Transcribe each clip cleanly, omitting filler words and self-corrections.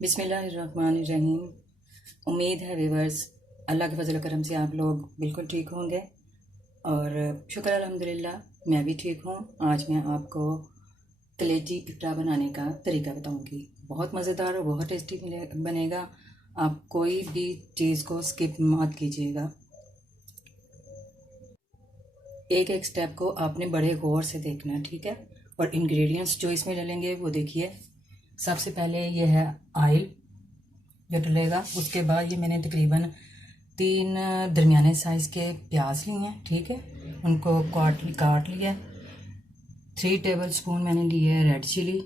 बिस्मिल्लाहिर्रहमानिर्रहीम। उम्मीद है व्यूवर्स अल्लाह के फजल करम से आप लोग बिल्कुल ठीक होंगे और शुक्र अल्हम्दुलिल्लाह मैं भी ठीक हूँ। आज मैं आपको कलेजी इफ्ता बनाने का तरीका बताऊँगी। बहुत मज़ेदार और बहुत टेस्टी बनेगा। आप कोई भी चीज़ को स्किप मत कीजिएगा। एक एक स्टेप को आपने बड़े गौर से देखना है, ठीक है। और इंग्रेडिएंट्स जो इसमें डलेंगे वो देखिए। सबसे पहले ये है ऑयल जो डलेगा। उसके बाद ये मैंने तकरीबन 3 दरमियाने साइज़ के प्याज लिए हैं, ठीक है। उनको काट लिया। 3 टेबल स्पून मैंने लिए है रेड चिली,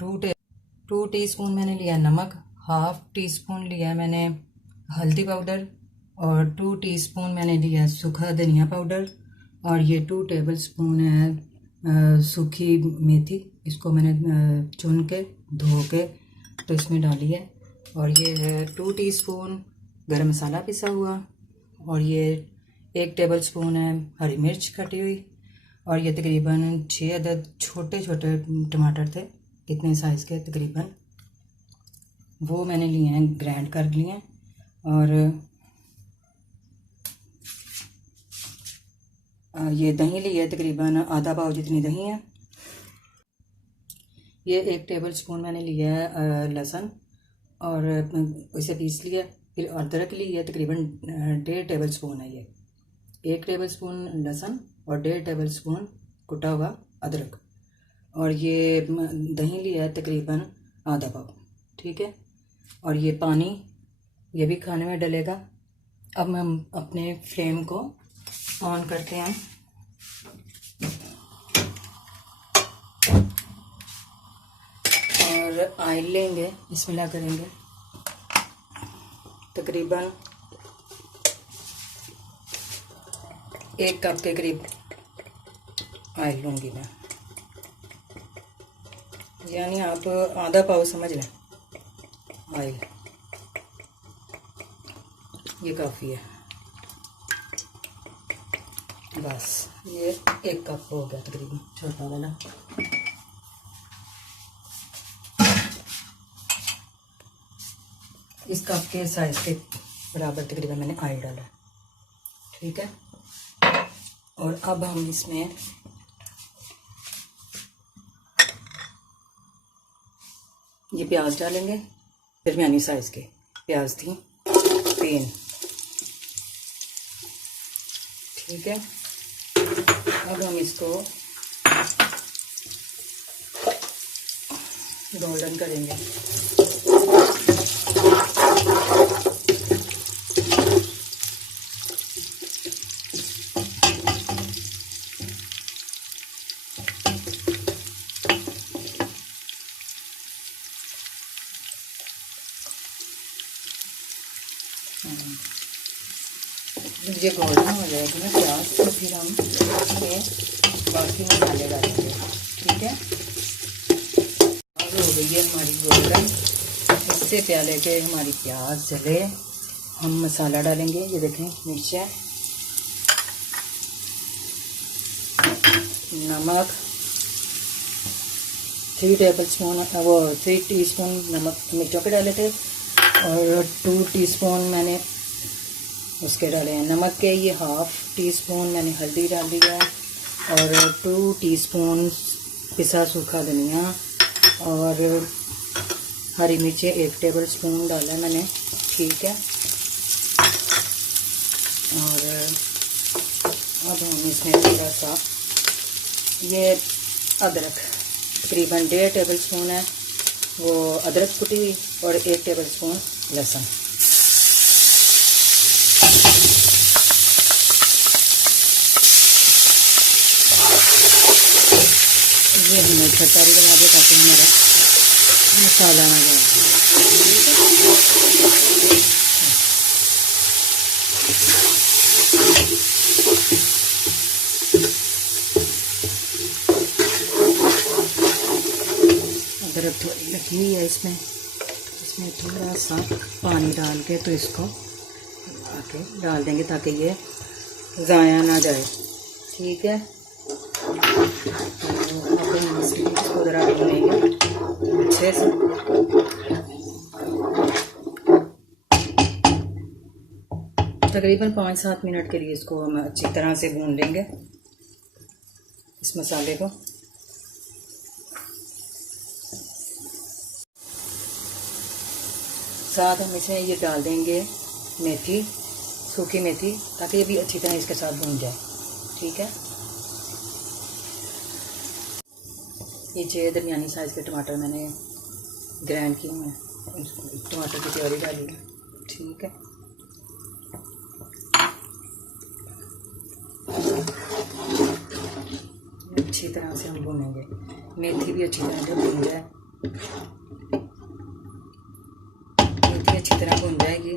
2 टीस्पून मैंने लिया नमक, हाफ टी स्पून लिया मैंने हल्दी पाउडर और 2 टीस्पून मैंने लिया सूखा धनिया पाउडर और ये 2 टेबल स्पून है सूखी मेथी। इसको मैंने चुन के धो के तो इसमें डाली है। और ये है 2 टीस्पून गरम मसाला पिसा हुआ और ये 1 टेबल स्पून है हरी मिर्च कटी हुई और ये तकरीबन 6 अदद छोटे छोटे टमाटर थे, इतने साइज़ के तकरीबन, वो मैंने लिए हैं, ग्राइंड कर लिए हैं। और ये दही ली है, तकरीबन आधा पाव जितनी दही है। ये 1 टेबल स्पून मैंने लिया है लहसुन और इसे पीस लिया। फिर अदरक ली है, तकरीबन 1.5 टेबल स्पून है। ये 1 टेबल स्पून लहसुन और 1.5 टेबल स्पून कुटा हुआ अदरक और ये दही लिया है तकरीबन आधा पाव, ठीक है। और ये पानी ये भी खाने में डलेगा। अब हम अपने फ्लेम को ऑन करते हैं और ऑयल लेंगे, बिस्मिल्लाह करेंगे। तकरीबन 1 कप के करीब ऑयल लूँगी मैं, यानी आप आधा पाव समझ लें ऑयल, ये काफ़ी है। बस ये 1 कप हो गया तकरीबन, छोटा वाला। इस कप के साइज़ के बराबर तकरीबन मैंने ऑयल डाला, ठीक है। और अब हम इसमें ये प्याज डालेंगे। दरमियानी साइज़ के प्याज थी 3, ठीक है। अब हम इसको गोल्डन करेंगे। जब ये गोल्डन हो जाएगी ना प्याज, तो फिर हम इसमें बाकी मसाले डालेंगे, ठीक है। अब हो गई है हमारी गोल्डन। इससे पहले कि हमारी प्याज जले हम मसाला डालेंगे। ये देखें, मिर्चें, नमक 3 टेबल स्पून, वो 3 टीस्पून नमक मिर्चों के डाले थे और 2 टीस्पून मैंने उसके डाले हैं नमक के। ये हाफ टी स्पून मैंने हल्दी डाल दिया और 2 टीस्पून पिसा सूखा धनिया और हरी मिर्चें 1 टेबल स्पून डाला है मैंने, ठीक है। और अब हम इसमें थोड़ा सा ये अदरक, तकरीबन 1.5 टेबल स्पून है वो अदरक कुटी हुई और 1 टेबल स्पून लहसुन। ये हमने छटा भी लगा दिया ताकि हमारा मसाला ना जाए। अदरक थोड़ी लगी हुई है इसमें थोड़ा सा पानी डाल के तो इसको आके डाल देंगे ताकि ये ज़ाया ना जाए, ठीक है। इसको ज़रा भूनेंगे अच्छे से। तकरीबन 5-7 मिनट के लिए इसको हम अच्छी तरह से भून लेंगे इस मसाले को। साथ हम इसमें ये डाल देंगे मेथी, सूखी मेथी, ताकि ये भी अच्छी तरह इसके साथ भून जाए। ठीक है, ये 6 दरमियानी साइज़ के टमाटर मैंने ग्राइंड किए हैं, टमाटर की प्योरी डाली है। ठीक है, अच्छी तरह से हम भूनेंगे, मेथी भी अच्छी तरह से भून जाए। मेथी अच्छी तरह भून जाएगी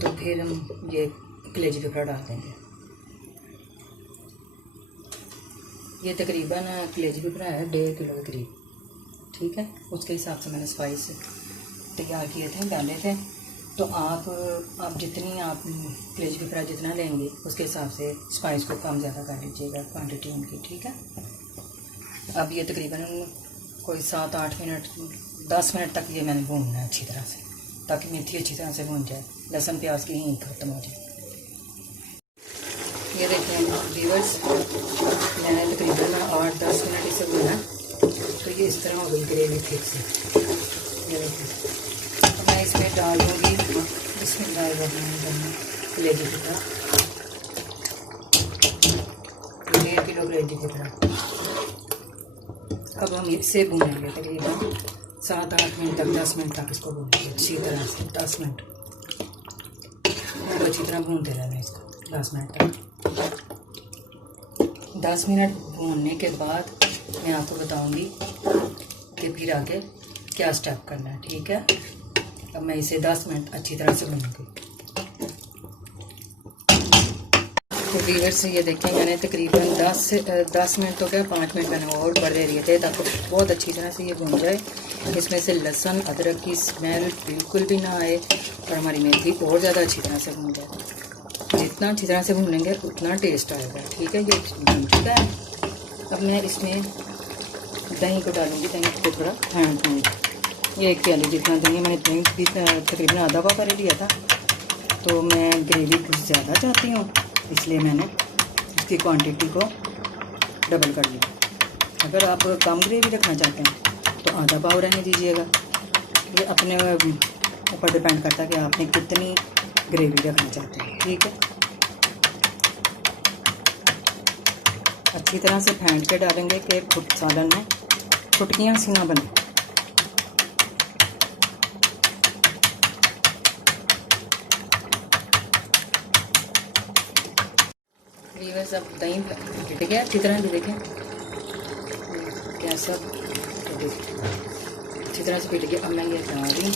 तो फिर हम ये कलेजी पिपरा डाल देंगे। ये तकरीबन कलेजी पिपरा है 1.5 किलो के करीब। ठीक है, उसके हिसाब से मैंने स्पाइस तैयार किए थे, डाले थे। तो आप जितनी आप कलेजी पिपरा जितना लेंगे उसके हिसाब से स्पाइस को कम ज़्यादा कर लीजिएगा, क्वांटिटी उनकी। ठीक है, अब ये तकरीबन कोई 7-8 मिनट 10 मिनट तक ये मैंने भूनना है अच्छी तरह से, ताकि मेथी अच्छी तरह से भून जाए, लहसुन प्याज की हींग खत्म हो जाए। ये देखिए व्यूअर्स, मैंने तकरीबन 8-10 मिनट इसे भूना, तो ये इस तरह हो गई ग्रेवी ठीक से। ये देखिए, तो मैं इसमें डाल दूँगी कलेजी पिपरा, 1.5 किलो कलेजी पिपरा। अब हम इसे भूनेंगे तकरीबन 7-8 मिनट तक, 10 मिनट तक इसको भूनेंगे अच्छी तरह से। 10 मिनट अच्छी तरह भूनते रहना इसको 10 मिनट तक। 10 मिनट भूनने के बाद मैं आपको बताऊंगी कि फिर आगे क्या स्टेप करना है। ठीक है, अब मैं इसे 10 मिनट अच्छी तरह से भूनूंगी। तो व्यूअर्स ये देखें, मैंने तकरीबन 10 मिनट तो क्या 5 मिनट मैंने और बढ़े दिए थे, ताकि बहुत अच्छी तरह से ये भून जाए। इसमें से लहसुन अदरक की स्मेल बिल्कुल भी ना आए और हमारी मेथी और ज़्यादा अच्छी तरह से भून जाए। जितना अच्छी तरह से भूनेंगे उतना टेस्ट आएगा। ठीक है, ये भून चुका है। अब मैं इसमें दही को डालूँगी, दही को थोड़ा फेंट दूँगी। ये 1 प्याली जितना दही, मैंने दही भी तकरीबन आधा पाव कर लिया था, तो मैं ग्रेवी कुछ ज़्यादा चाहती हूँ, इसलिए मैंने इसकी क्वांटिटी को डबल कर लिया। अगर आप कम ग्रेवी रखना चाहते हैं तो आधा पाव रहने दीजिएगा। ये अपने ऊपर डिपेंड करता है कि आपने कितनी ग्रेवी रखना चाहते हैं। ठीक है, अच्छी तरह से फेंट के डालेंगे कि सालन में फुटकियाँ सी ना बने। व्यूअर्स, अब दही पिट गया अच्छी तरह से, देखें कैसा, अच्छी तरह से पिट गया। अब मैं ये डाल रही,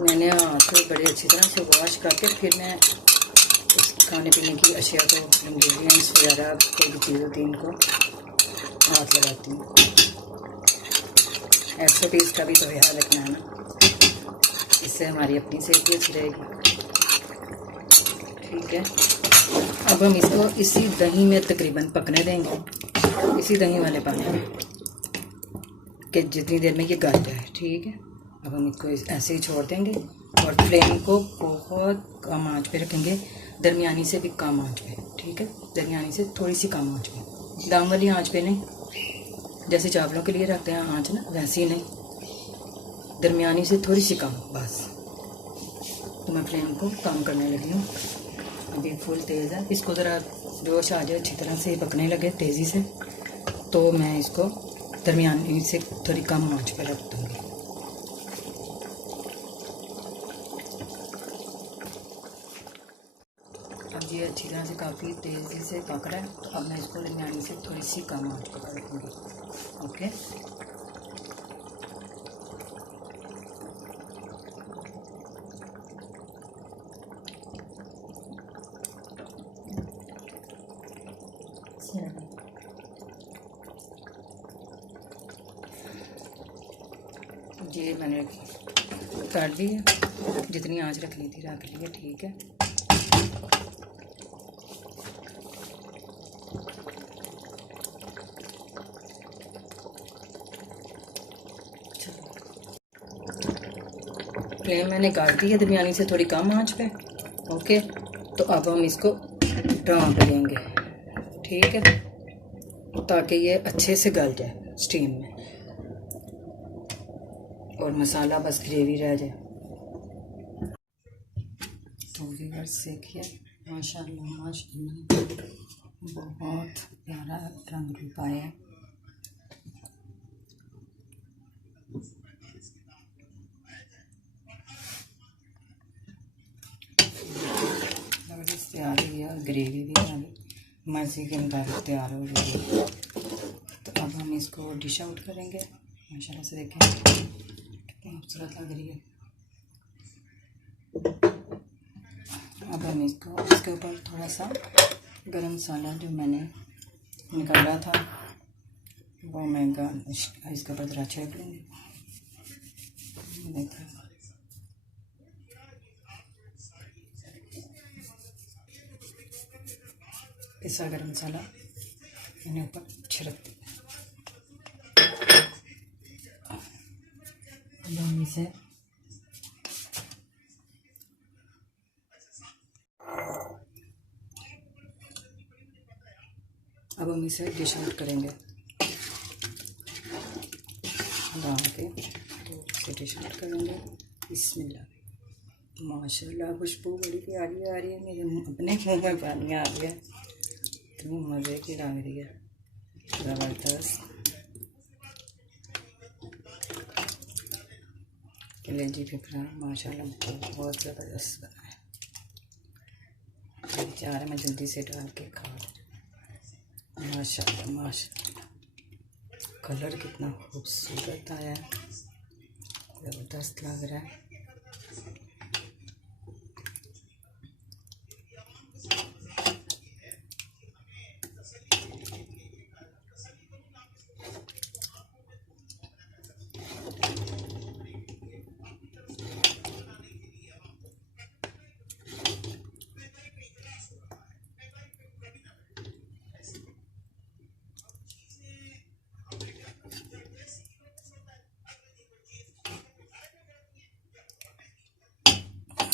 मैंने हाथ को बड़े अच्छी तरह से वॉश करके फिर मैं इस खाने पीने की अशिया को, इंग्रेडिएंट्स वगैरह कोई भी चीज़ होती है इनको हाथ लगाती हूँ। एक्सपर्टीज का भी तो ख्याल रखना है ना, इससे हमारी अपनी सेहत भी अच्छी रहेगी। ठीक है, अब हम इसको इसी दही में तकरीबन पकने देंगे, इसी दही वाले पानी में, कि जितनी देर में ये गल जाए। ठीक है, अब हम इसको ऐसे ही छोड़ देंगे और फ्लेम को बहुत कम आंच पे रखेंगे, दरमियानी से भी कम आंच पे। ठीक है, दरमियानी से थोड़ी सी कम आंच पे, दाम वाली आंच पे नहीं, जैसे चावलों के लिए रखते हैं आंच ना, वैसे ही नहीं, दरमियानी से थोड़ी सी कम बस। तो मैं फ्लेम को कम करने लगी हूँ, अभी फुल तेज़ है। इसको ज़रा जोश आ जाए, अच्छी तरह से पकने लगे तेज़ी से, तो मैं इसको दरमियानी से थोड़ी कम आंच पे रख दूँगी। अब ये अच्छी तरह से काफ़ी तेज़ी से पक रहा है। अब मैं इसको दरमियानी से थोड़ी सी कम आंच पे रखूँगी। ओके, ये मैंने कर दी, जितनी आंच रखनी थी रख ली है। ठीक है, फ्लेम मैंने काट दी है दरमियानी से, थोड़ी कम आंच पे। ओके, तो अब हम इसको ढाँप देंगे, ठीक है, ताकि ये अच्छे से गल जाए स्टीम में और मसाला बस ग्रेवी रह जाए। तो व्यूअर्स देखिए, माशाल्लाह माशाल्लाह बहुत प्यारा रंग रूप आया है। ज़बरदस्त तैयार हो गया, ग्रेवी भी आ गई, मज़े के मुताबिक तैयार हो गई। तो अब हम इसको डिश आउट करेंगे। माशाल्लाह से देखें कितनी खूबसूरत लग रही है। अब हम इसके ऊपर थोड़ा सा गरम मसाला जो मैंने निकाला था वो मैं इसके ऊपर ज़रा छिड़क लूँगी। देखिए पिसा गरम मसाला मैंने ऊपर छिड़क दिया। अब हम इसे डिश आउट करेंगे, डाल के तो इसे डिश आउट करेंगे। बिस्मिल्लाह, माशाल्लाह खुशबू बड़ी प्यारी आ रही है, मेरे अपने मुँह में पानी आ गया, इतनी मज़े की लग रही है, ज़बरदस्त। कलेजी फिफ्रा माशाल्लाह बहुत ज़बरदस्त बना है। चाह रहे मैं जल्दी से डाल के खा लूँ। माशाल्लाह माशाल्लाह, कलर कितना खूबसूरत आया है, ज़बरदस्त लग रहा है।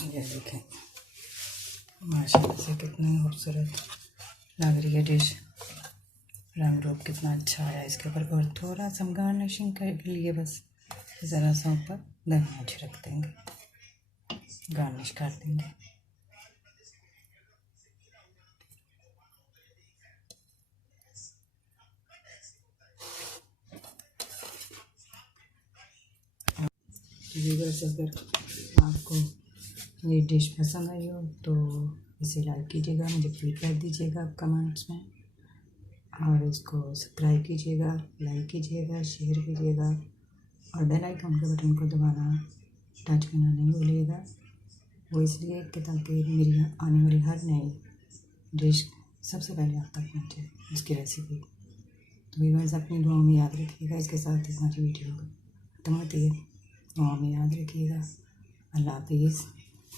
ये देखें माशाल्लाह से कितनी खूबसूरत लग रही है डिश, रंग रूप कितना अच्छा आया इसके ऊपर। और थोड़ा सा गार्निशिंग कर लिए, बस ज़रा सा ऊपर धनिया छिड़क देंगे, गार्निश कर देंगे। व्यूअर्स, अगर आपको ये डिश पसंद आई हो तो इसे लाइक कीजिएगा, मुझे फीडबैक दीजिएगा कमेंट्स में, और इसको सब्सक्राइब कीजिएगा, लाइक कीजिएगा, शेयर कीजिएगा, और बेल आइकन के बटन को दबाना टच करना नहीं भूलिएगा। वो इसलिए कि ताकि मेरी आने वाली हर नई डिश सबसे पहले आप तक पहुँचे, उसकी रेसिपी। तो व्यूअर्स, अपनी दुआओं में याद रखिएगा। इसके साथ ही हमारी वीडियो खत्म होती है, दुआओं में याद रखिएगा। अल्लाह हाफिज़।